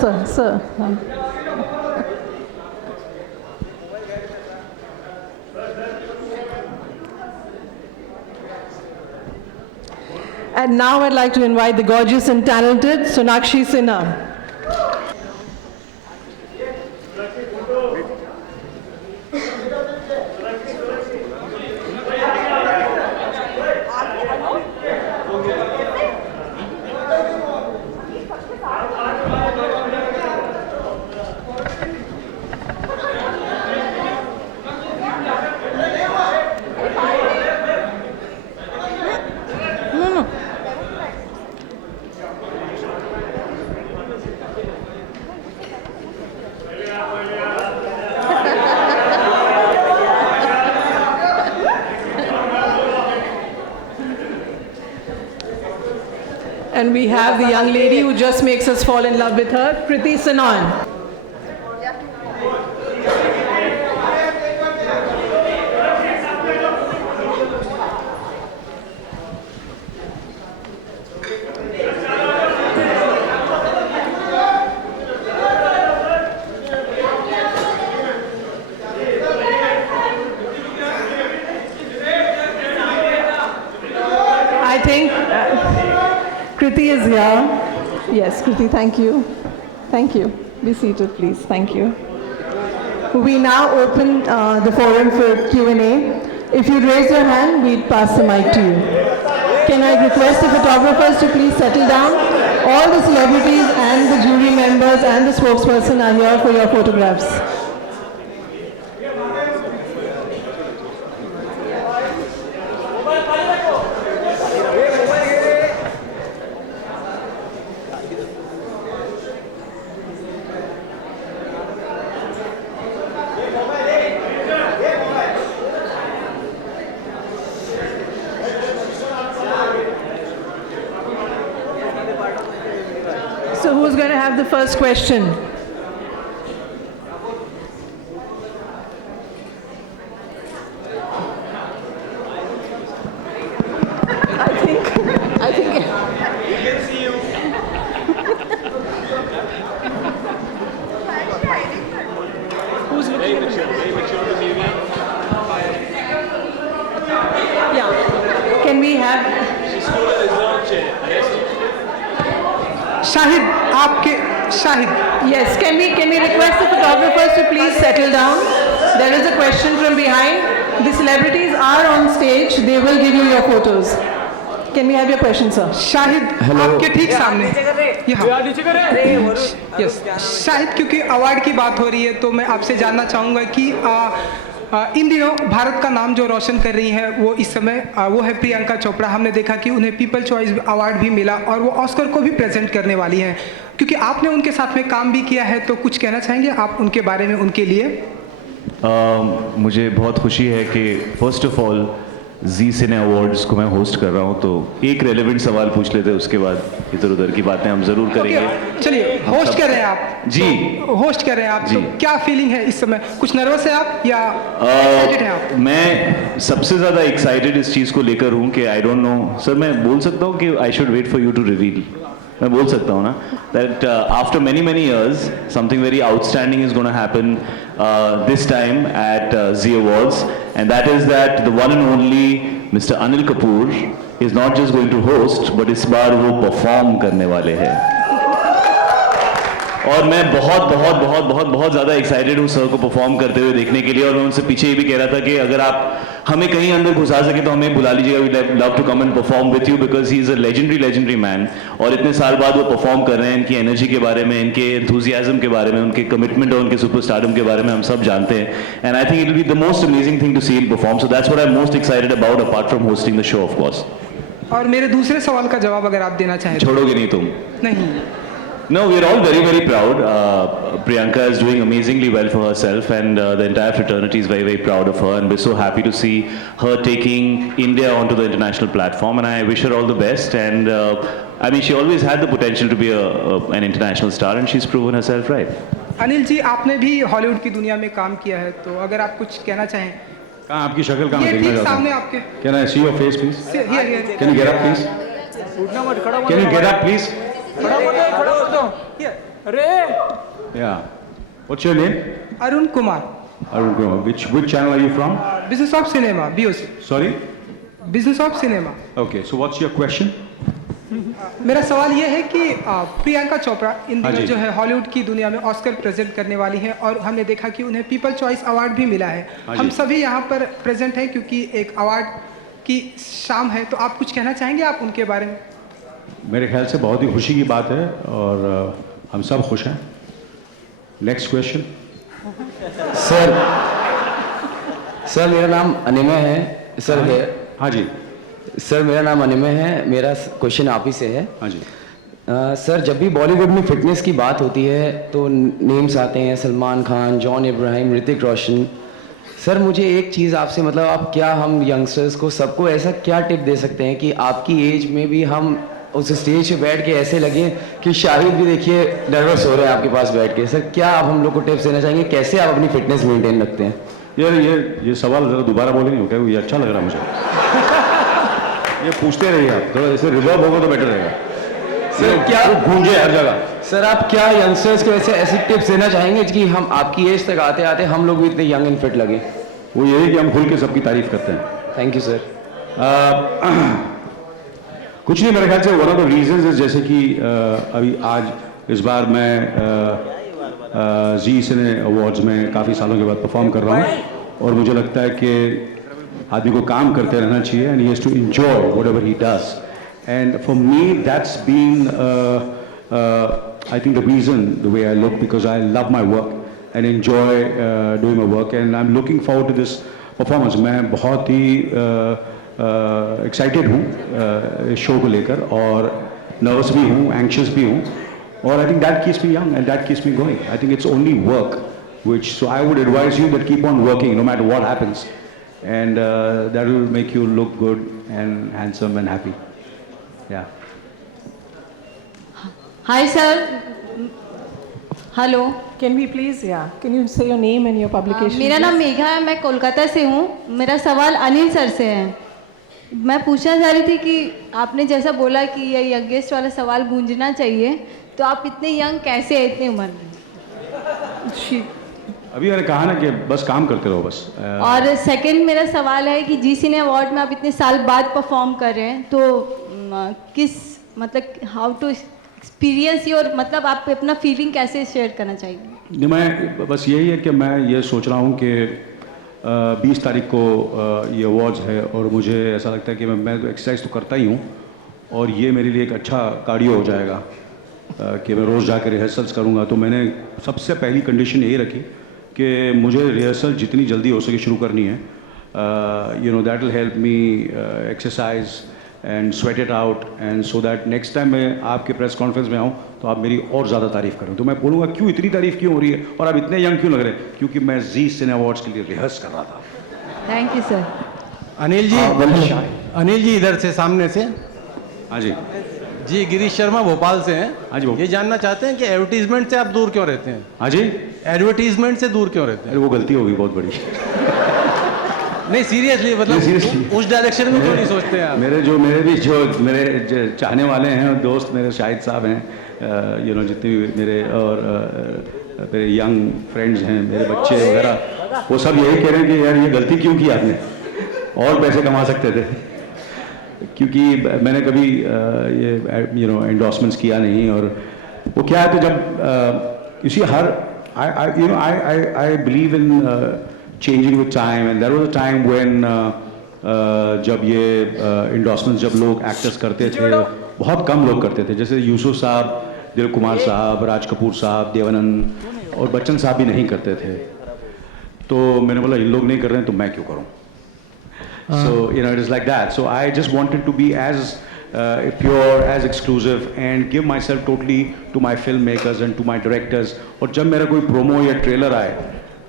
sir. And now I'd like to invite the gorgeous and talented Sonakshi Sinha. And we have the young lady who just makes us fall in love with her, Kriti Sanon. I think Kriti is here. Yes, Kriti, thank you. Thank you. Be seated, please. Thank you. We now open the forum for Q&A. If you'd raise your hand, we'd pass the mic to you. Can I request the photographers to please settle down? All the celebrities and the jury members and the spokesperson are here for your photographs. So who's going to have the first question? I think. We can see you. Who's looking at you? Very mature behavior. Yeah. Can we have? Shahid, आपके Shahid. Yes, can we request the photographers to please settle down? There is a question from behind. The celebrities are on stage. They will give you your photos. Can we have your question, sir? Shahid, आपके ठीक सामने. Yes. Shahid, क्योंकि award की बात हो रही है तो मैं आपसे जानना चाहूँगा कि इन दिनों भारत का नाम जो रोशन कर रही हैं वो इस समय वो है प्रियंका चोपड़ा। हमने देखा कि उन्हें पीपल चॉइस अवार्ड भी मिला और वो ऑस्कर को भी प्रेजेंट करने वाली हैं। क्योंकि आपने उनके साथ में काम भी किया है तो कुछ कहना चाहेंगे आप उनके बारे में, उनके लिए? मुझे बहुत खुशी है कि first of all Zee Cine awards को मैं होस्ट कर रहा हूं, तो एक रेलेवेंट सवाल पूछ लेते हैं, उसके बाद इधर उधर की बातें हम जरूर करेंगे। चलिए, होस्ट कर रहे हैं आप जी, होस्ट कर रहे हैं आप जी। तो क्या फीलिंग है इस समय? कुछ नर्वस है आप या एक्साइटेड हैं आप? मैं सबसे ज़्यादा एक्साइटेड इस चीज़ को लेकर हूँ कि आई डोंट नो सर, मैं बोल सकता हूँ कि I should wait for you to reveal. मैं बोल सकता हूँ ना that after many years something very outstanding is going to happen this time at Zee Awards, and that is that the one and only Mr. Anil Kapoor is not just going to host but इस बार वो perform करने वाले हैं। और मैं बहुत ज़्यादा excited हूँ सर को परफॉर्म करते हुए देखने के लिए। और मैं उनसे पीछे ये भी कह रहा था कि अगर आप हमें कहीं अंदर घुसा सके तो हमें बुला लीजिएगा, we love to come and perform with you because he is a legendary man. और इतने साल बाद वो परफॉर्म कर रहे हैं, इनकी एनर्जी के बारे में, इनके एंथुजियाज्म के बारे में, उनके कमिटमेंट और उनके सुपरस्टारडम के बारे में हम सब जानते हैं। And I think it will be the most amazing thing to see him perform, so that's what I am most excited about apart from hosting the show of course. और मेरे दूसरे सवाल का जवाब अगर आप देना चाहें। छोड़ोगे नहीं तुम? नहीं। No, we are all very proud. Priyanka is doing amazingly well for herself, and the entire fraternity is very proud of her, and we're so happy to see her taking India onto the international platform, and I wish her all the best. And I mean, she always had the potential to be an international star, and she's proven herself right. Anil ji, आपने भी Hollywood की दुनिया में काम किया है, तो अगर आप कुछ कहना चाहें। कहाँ आपकी शक्ल कहाँ देखना चाहता हूँ? सामने आपके। Can I see your face, please? Can you get up, please? Can you get up, please? Yeah. What's your name? Arun Kumar, Arun Kumar. Which channel are you from? Business of cinema, BOC, Sorry? Business of cinema. Okay. So what's your question? मेरा सवाल ये है कि प्रियंका चोपड़ा इन हाँ दिनों जी। जो है Hollywood की दुनिया में ऑस्कर प्रेजेंट करने वाली हैं और हमने देखा कि उन्हें पीपल चॉइस अवार्ड भी मिला है। हाँ हम जी। सभी यहाँ पर प्रेजेंट हैं क्योंकि एक अवार्ड की शाम है, तो आप कुछ कहना चाहेंगे आप उनके बारे में? मेरे ख्याल से बहुत ही खुशी की बात है और हम सब खुश हैं. Next question. सर मेरा नाम अनिमय है सर. हाँ जी. सर मेरा नाम अनिमय है. मेरा क्वेश्चन आप ही से है. हाँ जी. सर जब भी बॉलीवुड में फिटनेस की बात होती है तो नेम्स आते हैं सलमान खान, जॉन इब्राहिम, ऋतिक रोशन. सर मुझे एक चीज़ आपसे मतलब आप क्या हम यंगस्टर्स को सबको ऐसा क्या टिप दे सकते हैं कि आपकी एज में भी हम उस स्टेज पे बैठ के ऐसे लगे कि शाहिद भी देखिए नर्वस हो रहे हैं आपके पास बैठ के. सर क्या आप हम लोग को टिप्स देना चाहेंगे कैसे आप अपनी फिटनेस मेंटेन रखते हैं? यार ये सवाल ज़रा दोबारा बोलेंगे क्या? ये अच्छा लग रहा है मुझे. ये पूछते रहिए आप. थोड़ा जैसे रिजर्व होगा तो बेटर रहेगा. सर क्या गूंजे हर जगह. सर आप क्या यंगस्टर्स को ऐसे टिप्स देना चाहेंगे कि हम आपकी एज तक आते आते हम लोग भी इतने यंग एंड फिट लगे? वो यही कि हम खुल के सबकी तारीफ करते हैं. Thank you sir. कुछ नहीं, मेरे ख्याल से वन ऑफ द रीजंस है जैसे कि अभी आज इस बार मैं जी सिने अवार्ड्स में काफ़ी सालों के बाद परफॉर्म कर रहा हूँ और मुझे लगता है कि आदमी को काम करते रहना चाहिए and he has to enjoy whatever he does. And for me that's been I think the reason the way I look because I love my work and enjoy doing my work and I am looking forward to this performance. मैं बहुत ही excited हूँ इस show को लेकर और nervous भी हूँ, anxious भी हूँ और I think that keeps me young and that keeps me going. I think it's only work which so I would advise you that keep on working no matter what happens and that will make you look good and handsome and happy. Yeah. Hi sir. Hello. Can we please, can you say your name and your publication? मेरा नाम मेघा है, मैं कोलकाता से हूँ. मेरा सवाल Anil sir से है. मैं पूछना चाह रही थी कि आपने जैसा बोला कि ये यंगेस्ट वाला सवाल गूंजना चाहिए, तो आप इतने यंग कैसे हैं इतनी उम्र में? अभी मैंने कहा ना कि बस काम करते रहो बस. और सेकंड मेरा सवाल है कि जी सिने अवार्ड में आप इतने साल बाद परफॉर्म कर रहे हैं, तो किस मतलब हाउ टू एक्सपीरियंस योर मतलब आप अपना फीलिंग कैसे शेयर करना चाहिए? मैं बस यही है कि मैं ये सोच रहा हूँ कि 20 तारीख को ये अवार्ड्स है और मुझे ऐसा लगता है कि मैं एक्सरसाइज तो करता ही हूँ और ये मेरे लिए एक अच्छा कार्डियो हो जाएगा कि मैं रोज़ जाकर रिहर्सल्स करूँगा. तो मैंने सबसे पहली कंडीशन यही रखी कि मुझे रिहर्सल जितनी जल्दी हो सके शुरू करनी है. You know that will help me exercise and sweat it out and so that next time मैं आपके प्रेस कॉन्फ्रेंस में आऊँ तो आप मेरी और ज़्यादा तारीफ़ करें. तो मैं बोलूँगा क्यों इतनी तारीफ़ क्यों हो रही है और आप इतने यंग क्यों लग रहे हैं? क्योंकि मैं जी सिने अवार्ड्स के लिए रिहर्स कर रहा था. Thank you sir. Anil ji, Anil ji इधर से सामने से. हाँ जी. जी गिरीश शर्मा भोपाल से हैं. हाँ जी, ये जानना चाहते हैं कि एडवर्टीजमेंट से आप दूर क्यों रहते हैं? हाँ जी. एडवर्टीजमेंट से दूर क्यों रहते हैं? अरे वो गलती होगी बहुत बड़ी. नहीं सीरियसली मतलब seriously. उस डायरेक्शन में क्यों नहीं सोचते हैं आप? मेरे जो चाहने वाले हैं दोस्त मेरे शाहिद साहब हैं, यू नो जितने भी मेरे और मेरे यंग फ्रेंड्स हैं, मेरे बच्चे वगैरह, वो सब यही कह रहे हैं कि यार ये गलती क्यों की आपने, और पैसे कमा सकते थे. क्योंकि मैंने कभी ये यू नो एंडोर्समेंट्स किया नहीं. और वो क्या है तो जब इसी हर I believe in changing with time and there was a time when जब ये endorsement जब लोग एक्टर्स करते थे बहुत कम लोग करते थे. जैसे यूसुफ साहब, दिलीप कुमार साहब, राज कपूर साहब, देवानंद और बच्चन साहब भी नहीं करते थे. तो मैंने बोला इन लोग नहीं कर रहे हैं तो मैं क्यों करूं. So you know it is like that. So I just wanted to be as pure, as exclusive and give myself totally to my filmmakers and to my directors. और जब मेरा कोई प्रोमो या ट्रेलर आए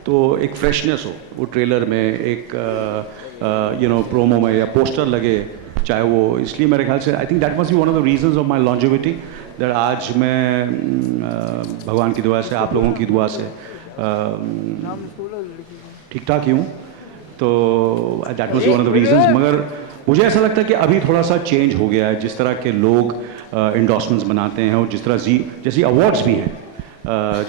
तो एक फ्रेशनेस हो वो ट्रेलर में, एक यू नो प्रोमो में या पोस्टर लगे चाहे वो. इसलिए मेरे ख्याल से I think that must be one of the reasons of my longevity that आज मैं भगवान की दुआ से, आप लोगों की दुआ से ठीक ठाक ही हूँ. तो that was one of the reasons. मगर मुझे ऐसा लगता है कि अभी थोड़ा सा चेंज हो गया है जिस तरह के लोग एंडोर्समेंट्स बनाते हैं और जिस तरह जैसे अवार्ड्स भी हैं.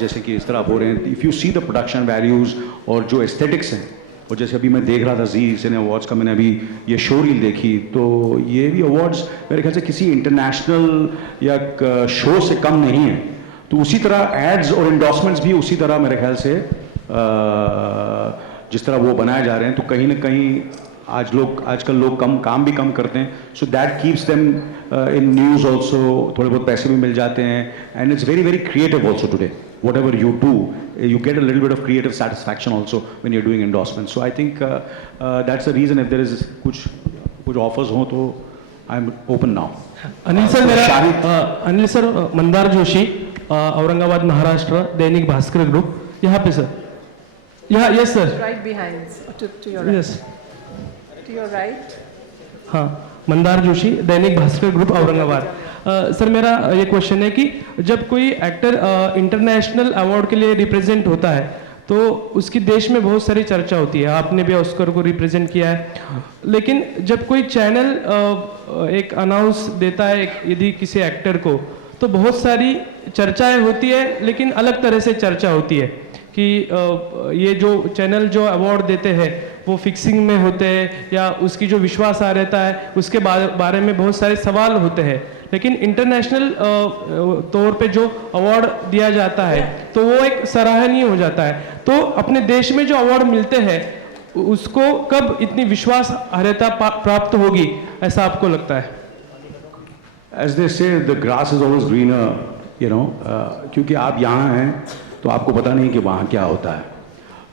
जैसे कि इस तरह हो रहे हैं, if you see the production values और जो एस्थेटिक्स हैं, और जैसे अभी मैं देख रहा था जी सिने अवार्ड्स का, मैंने अभी ये शो रील देखी, तो ये भी अवार्ड्स मेरे ख्याल से किसी इंटरनेशनल या शो से कम नहीं है। तो उसी तरह एड्स और इंडोर्समेंट्स भी उसी तरह मेरे ख्याल से जिस तरह वो बनाए जा रहे हैं, तो कहीं ना कहीं आजकल लोग काम भी कम करते हैं, so that keeps them in news also, थोड़े बहुत पैसे भी मिल जाते हैं, and it's very very creative also today, what ever you do you get a little bit of creative satisfaction also when you're doing endorsements. So I think that's the reason, if there is कुछ offers हो तो I'm open now. Anil sir, Mandar Joshi, Aurangabad Maharashtra, Dainik Bhaskar group, यहाँ पे sir, यहाँ, yes sir, Right behind, to your right. Yes, To your right. हाँ, Mandar Joshi, Dainik Bhaskar group, Aurangabad. Sir मेरा ये question है कि जब कोई एक्टर इंटरनेशनल अवार्ड के लिए रिप्रेजेंट होता है तो उसकी देश में बहुत सारी चर्चा होती है, आपने भी ऑस्कर को रिप्रेजेंट किया है, लेकिन जब कोई चैनल एक अनाउंस देता है यदि किसी एक्टर को, तो बहुत सारी चर्चाएं होती है, लेकिन अलग तरह से चर्चा होती है कि ये जो चैनल जो अवार्ड देते हैं वो फिक्सिंग में होते हैं या उसकी जो विश्वास आ रहता है उसके बारे में बहुत सारे सवाल होते हैं, लेकिन इंटरनेशनल तौर पे जो अवार्ड दिया जाता है तो वो एक सराहनीय हो जाता है। तो अपने देश में जो अवार्ड मिलते हैं उसको कब इतनी विश्वासार्हता प्राप्त होगी, ऐसा आपको लगता है? As they say, the grass is always greener, you know, क्योंकि आप यहाँ हैं तो आपको पता नहीं कि वहाँ क्या होता है।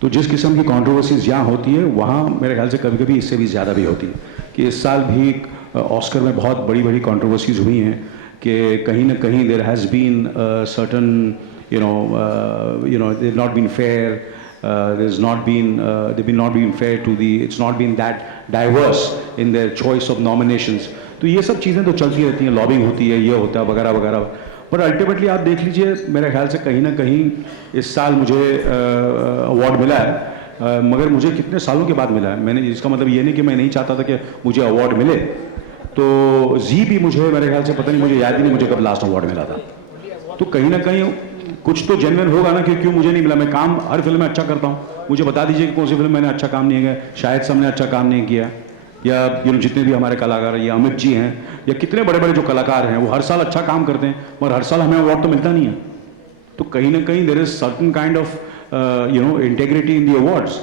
तो जिस किस्म की कंट्रोवर्सीज यहाँ होती है वहाँ मेरे ख्याल से कभी कभी इससे भी ज़्यादा भी होती है, कि इस साल भी ऑस्कर में बहुत बड़ी बड़ी कंट्रोवर्सीज हुई हैं कि कहीं ना कहीं there has been certain you know they not been fair, there is not been they been not been fair to the, it's not been that diverse in their choice of nominations. तो ये सब चीज़ें तो चलती रहती हैं, lobbying होती है, ये होता है वगैरह वगैरह, पर अल्टीमेटली आप देख लीजिए मेरे ख्याल से कहीं ना कहीं इस साल मुझे अवार्ड मिला है, मगर मुझे कितने सालों के बाद मिला है। मैंने, इसका मतलब ये नहीं कि मैं नहीं चाहता था कि मुझे अवार्ड मिले, तो जी भी मुझे मेरे ख्याल से पता नहीं, मुझे याद ही नहीं मुझे कब लास्ट अवार्ड मिला था। तो कहीं ना कहीं कुछ तो जेन्युइन होगा ना कि क्यों मुझे नहीं मिला। मैं काम हर फिल्म में अच्छा करता हूँ, मुझे बता दीजिए कि कौन सी फिल्म मैंने अच्छा काम नहीं किया, शायद सबने अच्छा काम नहीं किया, या जितने भी हमारे कलाकार हैं, या अमित जी हैं, या कितने बड़े बड़े जो कलाकार हैं वो हर साल अच्छा काम करते हैं, मगर हर साल हमें अवार्ड तो मिलता नहीं है। तो कहीं ना कहीं there is certain kind of integrity in the awards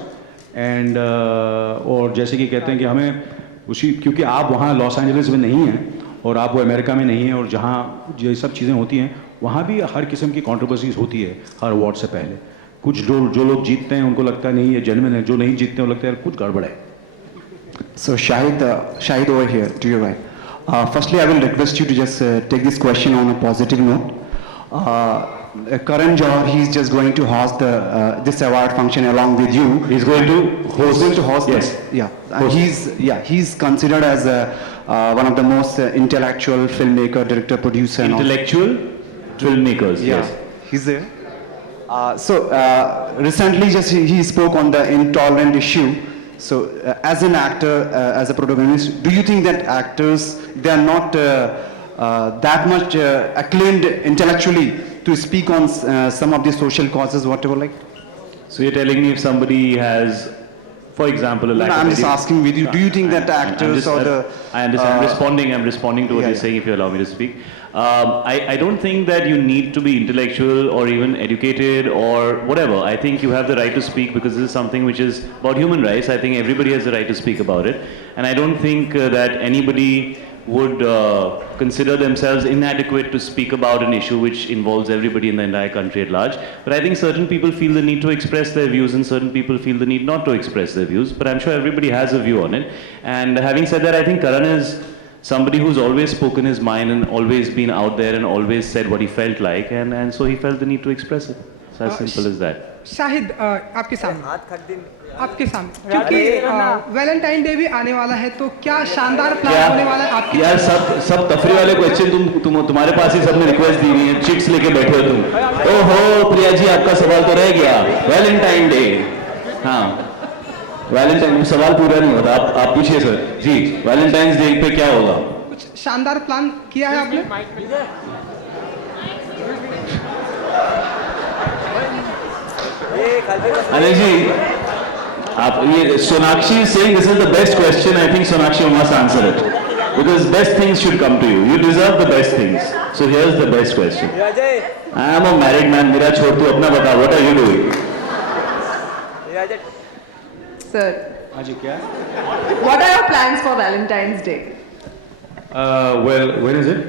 and, और जैसे कि कहते हैं कि हमें उसी, क्योंकि आप वहाँ लॉस एंजलिस में नहीं हैं और आप वो अमेरिका में नहीं हैं, और जहाँ ये सब चीज़ें होती हैं वहाँ भी हर किस्म की कंट्रोवर्सीज होती है हर अवार्ड से पहले। कुछ जो लोग जीतते हैं उनको लगता है नहीं ये जेन्युइन है, जो नहीं जीतते हैं वो लगता है कुछ गड़बड़ है। So Shahid over here to your right. Firstly, I will request you to just take this question on a positive note. Karan Johar, he's just going to host this award function along with you. He's going to host yes. this. Yeah. He's considered as one of the most intellectual filmmaker, director, producer. Intellectual filmmakers. Yeah, Yes. he's there. So recently, just he spoke on the intolerant issue. So, as an actor, as a protagonist, do you think that actors, they are not that much acclaimed intellectually to speak on some of the social causes, whatever like? So you're telling me if somebody has, for example, a lack No, of I'm just edu- asking with you, do you think that actors or the... I understand. I'm responding to what yeah, you're yeah. saying, if you allow me to speak. I don't think that you need to be intellectual or even educated or whatever. I think you have the right to speak because this is something which is about human rights. I think everybody has the right to speak about it. And I don't think that anybody would consider themselves inadequate to speak about an issue which involves everybody in the entire country at large. But I think certain people feel the need to express their views and certain people feel the need not to express their views. But I'm sure everybody has a view on it. And having said that, I think Karan is somebody who's always spoken his mind and always been out there and always said what he felt like. And so he felt the need to express it. It's as simple as that. Shahid, आपके सामने क्योंकि Valentine day भी आने वाला है, तो क्या शानदार प्लान होने वाला है आपके? यार सब तफरी वाले क्वेश्चन तुम्हारे पास ही सबने रिक्वेस्ट दी हुई है, चिट्स लेके बैठे हो तुम। ओहो प्रिया जी, आपका सवाल तो रह गया, वैलेंटाइन डे। हाँ, वैलेंटाइन सवाल पूरा नहीं होता, आप पूछिए सर जी, वैलेंटाइंस डे पे क्या होगा? कुछ शानदार प्लान किया है आपने? अनिल जी, आप ये Sonakshi is saying this is the best question. I think Sonakshi must answer it because best things should come to you. You deserve the best things. So here's the best question. I am a married man. मेरा छोड़ तू अपना बता. What are you doing? Sir, हाँ जी क्या? what are your plans for Valentine's Day? Well, when is it?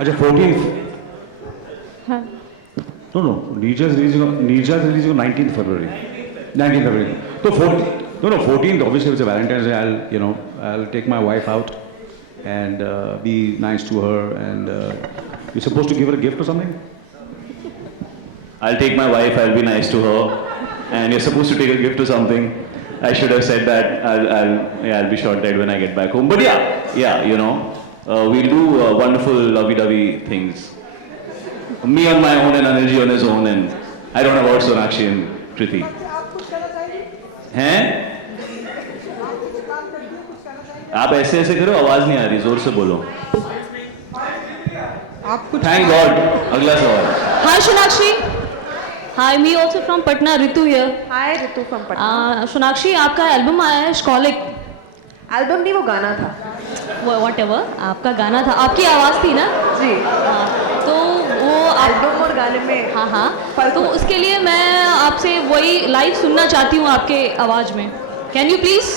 अच्छा 14th. No. Neerja's releasing on 19th February. 19th February. So 14th. Obviously, it's a Valentine's Day. I'll take my wife out and be nice to her. And you're supposed to give her a gift or something. I'll take my wife. I'll be nice to her. And you're supposed to take a gift or something. I should have said that. I'll be shot dead when I get back home. But yeah, we'll do wonderful lovey-dovey things. Me on my own and Anilji on his own, and I don't know about Sonakshi and Kriti. हैं? आप ऐसे करो, आवाज नहीं आ रही, जोर से बोलो. आप कुछ Thank God. अगला सवाल. Hi Sonakshi. Hi, me also from Patna. Ritu here. Hi, Ritu from Patna. Sonakshi, आपका एल्बम आया है Scholic. एल्बम नहीं, वो गाना था. Whatever, आपका गाना था, आपकी आवाज़ थी ना? जी. तो वो एल्बम और गाने में हाँ. तो उसके लिए मैं आपसे वही लाइव सुनना चाहती हूँ आपके आवाज़ में. Can you please?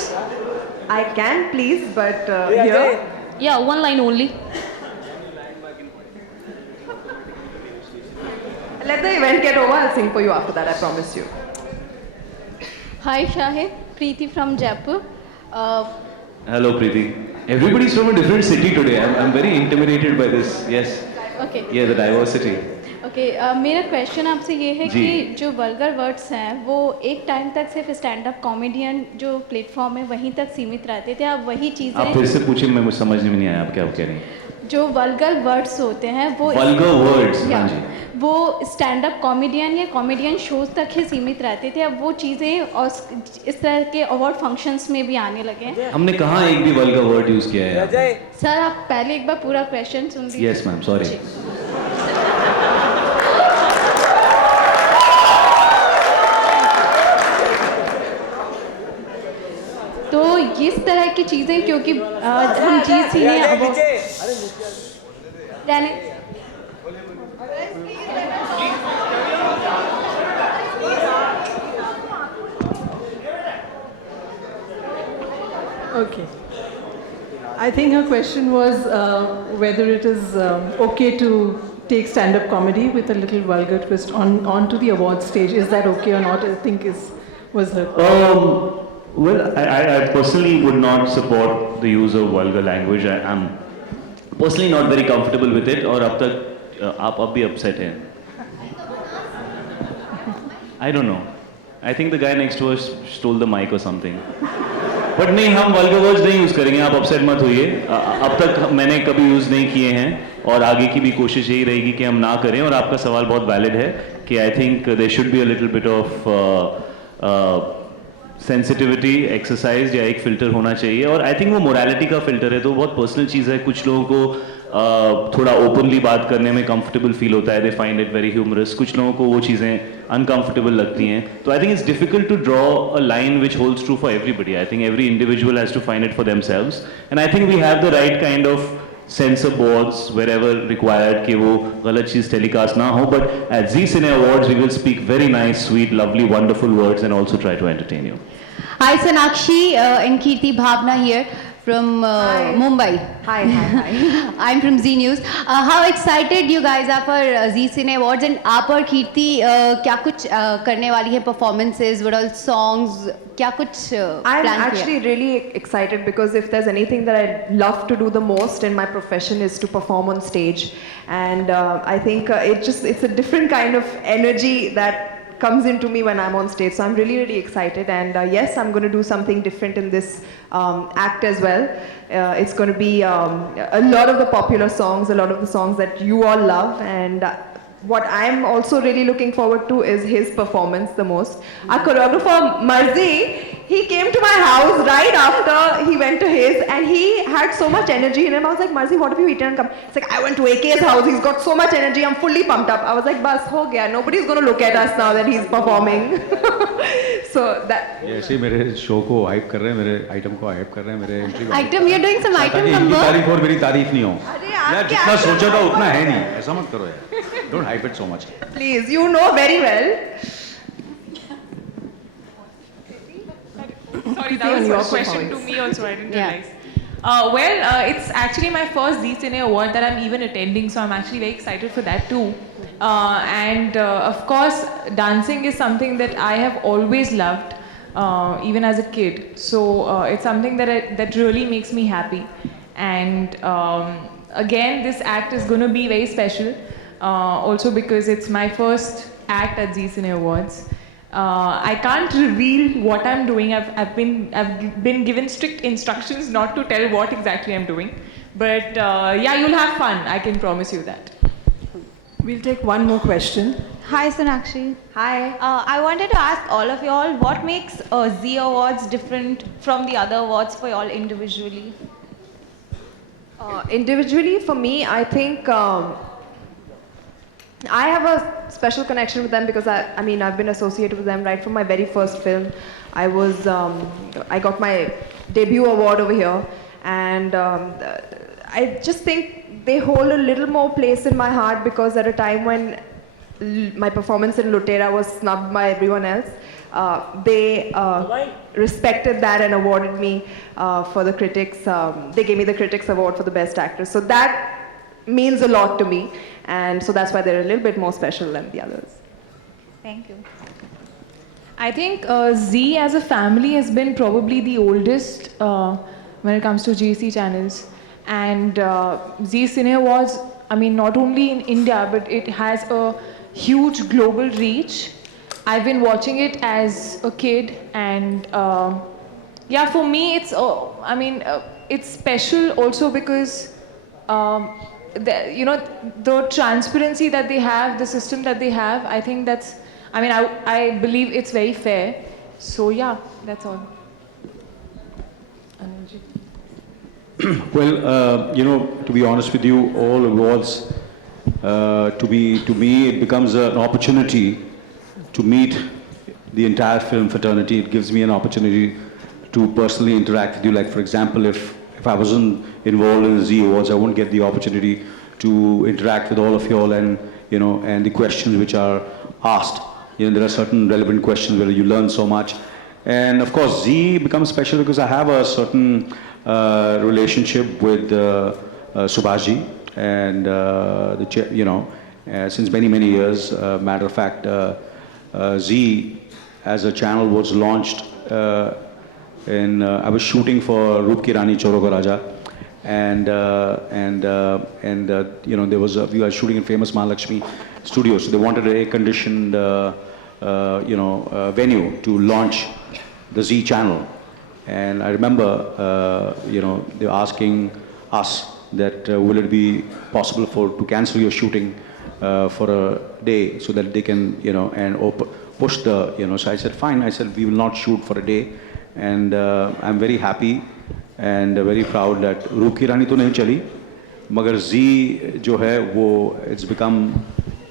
I can please, but here. Yeah, one line only. Let the event get over. I'll sing for you after that. I promise you. Hi Shahid, Preeti from Jaipur. Hello, Preeti. Everybody's from a different city today. I'm very intimidated by this. Yes. Okay. Yeah, the diversity. Okay मेरा question आपसे ये है जी. कि जो vulgar words हैं वो एक time तक सिर्फ स्टैंड अप कॉमेडियन जो प्लेटफॉर्म है वहीं तक सीमित रहते थे. अब वही आप चीज़ें फिर से पूछिए, मैं मुझे समझ में नहीं आया आप क्या कह रही हैं. जो वल्गर वर्ड्स होते हैं वो वल्गर वर्ड्स, हाँ जी. वो स्टैंड अप कॉमेडियन या कॉमेडियन शोज तक ही सीमित रहते थे. अब वो चीज़ें और इस तरह के अवार्ड फंक्शंस में भी आने लगे हैं. हमने कहाँ एक भी वल्गर वर्ड यूज किया है? सर आप पहले एक बार पूरा क्वेश्चन सुन लीजिए. Yes ma'am, sorry. तो इस तरह की चीज़ें क्योंकि हम जीत सी हैं Okay. I think her question was whether it is okay to take stand-up comedy with a little vulgar twist onto the award stage. Is that okay or not? I think was her. Well, I personally would not support the use of vulgar language. I am personally not very comfortable with it. और अब तक आप अब भी upset हैं. I don't know. I think the guy next to us stole the mic or something. But नहीं, हम vulgar words नहीं use करेंगे. आप upset मत होइए. अब तक मैंने कभी use नहीं किए हैं और आगे की भी कोशिश यही रहेगी कि हम ना करें. और आपका सवाल बहुत valid है कि I think there should be a little bit of sensitivity exercise या एक फ़िल्टर होना चाहिए. और आई थिंक वो मोरालिटी का फ़िल्टर है, तो बहुत पर्सनल चीज़ है. कुछ लोगों को थोड़ा ओपनली बात करने में कंफर्टेबल फील होता है, they find it very humorous. कुछ लोगों को वो चीज़ें अनकंफर्टेबल लगती हैं. तो I think it's difficult to draw a line which holds true for everybody. I think every individual has to find it for themselves. And I think we have the right kind of censor boards wherever required कि वो गलत चीज़ telecast ना हो. But at Zee Cine Awards we will speak very nice, sweet, lovely, wonderful words and also try to entertain you. Hi Sonakshi and Kirti Bhavna here from Mumbai. Hi. I'm from Zee News. How excited you guys are for Zee Cine Awards, and आप और कीर्ति क्या कुछ करने वाली है, performances, what all songs, क्या कुछ I'm plan actually really excited because if there's anything that I love to do the most in my profession is to perform on stage, and I think it's a different kind of energy that comes into me when I'm on stage. So I'm really, really excited. And yes, I'm going to do something different in this act as well. It's going to be a lot of the popular songs, a lot of the songs that you all love. And what I'm also really looking forward to is his performance the most. Our choreographer Marzi, he came to my house right after he went to his, and he had so much energy in him. I was like, Marzi, what have you eaten? And come. It's like, I went to AK's house. He's got so much energy. I'm fully pumped up. I was like, bas ho gaya. Nobody's going to look at us now that he's performing. So that. ये ऐसे ही मेरे show को hype कर रहे हैं, मेरे item को hype कर रहे हैं, मेरे एंट्री को Item, you're doing some item ताकि इनकी number. तारीफ और मेरी तारीफ नहीं हो अरे आप यार, क्या जितना कर सोचा था रहे हो? उतना है नहीं, ऐसा मत करो यार, don't hype it so much. Please, you know very well. Sorry, on that was your a question to performance. me also, I didn't Yeah. realize. It's actually my first Zee Cine award that I'm even attending, so I'm actually very excited for that too. Of course, dancing is something that I have always loved, even as a kid. So it's something that really makes me happy. And again, this act is going to be very special, also because it's my first act at Zee Cine Awards. I can't reveal what I'm doing. I've been given strict instructions not to tell what exactly I'm doing. But yeah, you'll have fun. I can promise you that. We'll take one more question. Hi, Sonakshi. Hi. I wanted to ask all of you all, what makes Zee Awards different from the other awards for you all individually? Individually, for me, I think I have a special connection with them because I've been associated with them right from my very first film. I got my debut award over here, and I just think they hold a little more place in my heart because at a time when my performance in Lutera was snubbed by everyone else, they respected that and awarded me for the critics. They gave me the Critics Award for the Best Actress. So that means a lot to me, and so that's why they're a little bit more special than the others. Thank you. I think Zee as a family has been probably the oldest when it comes to GC channels. And Zee Cine Awards, not only in India, but it has a huge global reach. I've been watching it as a kid, and yeah, for me, it's special also because the transparency that they have, the system that they have, I think that's, I believe it's very fair. So yeah, that's all. Well, to be honest with you, all awards, to me, it becomes an opportunity to meet the entire film fraternity. It gives me an opportunity to personally interact with you. Like, for example, if I wasn't involved in the Zee Awards, I wouldn't get the opportunity to interact with all of you all and the questions which are asked. There are certain relevant questions where you learn so much. And of course, Zee becomes special because I have a certain relationship with Subhashji and since many years. Matter of fact, Zee as a channel was launched I was shooting for Roop Ki Rani Choro Ka Raja, and there was we were shooting in famous Mahalakshmi studio, so they wanted an air-conditioned venue to launch the Zee channel. And I remember they were asking us that will it be possible to cancel your shooting for a day so that they can push the so I said fine. I said we will not shoot for a day, and I'm very happy and very proud that Roop Ki Rani to nahi chali, magar Zee jo hai wo it's become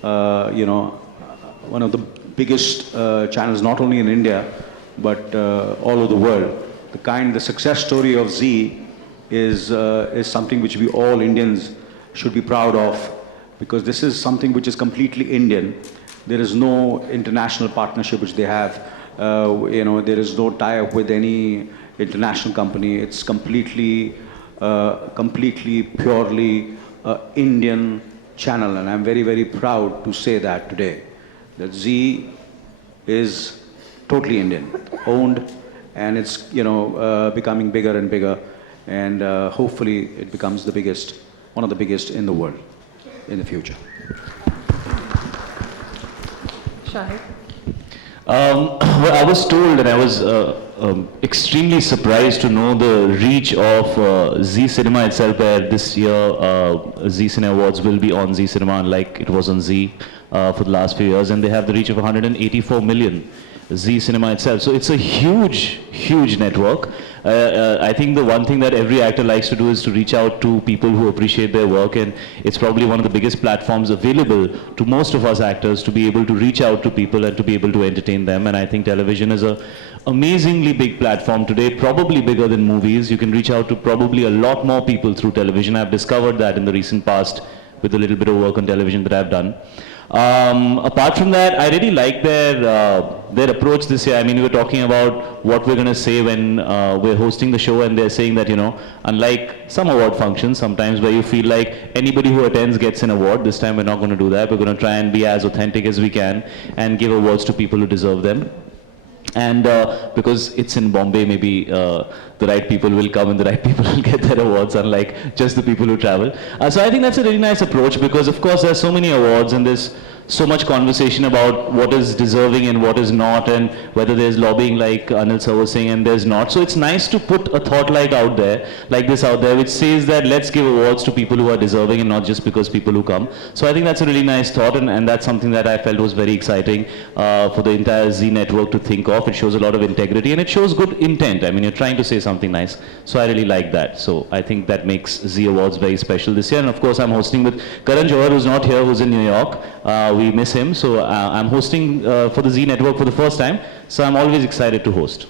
one of the biggest channels not only in India but all over the world. The success story of Zee is something which we all Indians should be proud of, because this is something which is completely Indian. There is no international partnership which they have. There is no tie-up with any international company. It's completely purely Indian channel, and I'm very, very proud to say that today, that Zee is totally Indian, owned, and it's becoming bigger and bigger, and hopefully it becomes one of the biggest in the world in the future. Shahid? Well, I was told, and I was extremely surprised to know the reach of Zee Cinema itself, where this year Zee Cine Awards will be on Zee Cinema, unlike it was on Zee. for the last few years, and they have the reach of 184 million. Zee Cinema itself. So it's a huge, huge network. I think the one thing that every actor likes to do is to reach out to people who appreciate their work, and it's probably one of the biggest platforms available to most of us actors to be able to reach out to people and to be able to entertain them. And I think television is a amazingly big platform today, probably bigger than movies. You can reach out to probably a lot more people through television. I've discovered that in the recent past with a little bit of work on television that I've done. Apart from that, I really like their approach this year. I mean, we were talking about what we're going to say when we're hosting the show, and they're saying that, you know, unlike some award functions sometimes where you feel like anybody who attends gets an award, this time we're not going to do that. We're going to try and be as authentic as we can and give awards to people who deserve them. And because it's in Bombay, maybe the right people will come and the right people will get their awards, unlike just the people who travel. So I think that's a really nice approach, because of course there's so many awards and there's so much conversation about what is deserving and what is not, and whether there's lobbying like Anil sir was saying and there's not. So it's nice to put a thought like this out there, which says that let's give awards to people who are deserving and not just because people who come. So I think that's a really nice thought, and that's something that I felt was very exciting for the entire Zee network to think of. It shows a lot of integrity and it shows good intent. I mean, you're trying to say something nice. So I really like that. So I think that makes Zee Awards very special this year. And of course, I'm hosting with Karan Johar, who's not here, who's in New York. We miss him. So I'm hosting for the Zee network for the first time. So I'm always excited to host.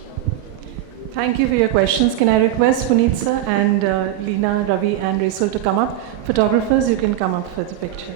Thank you for your questions. Can I request Puneet sir and Leena, Ravi and Rasul to come up? Photographers, you can come up for the picture.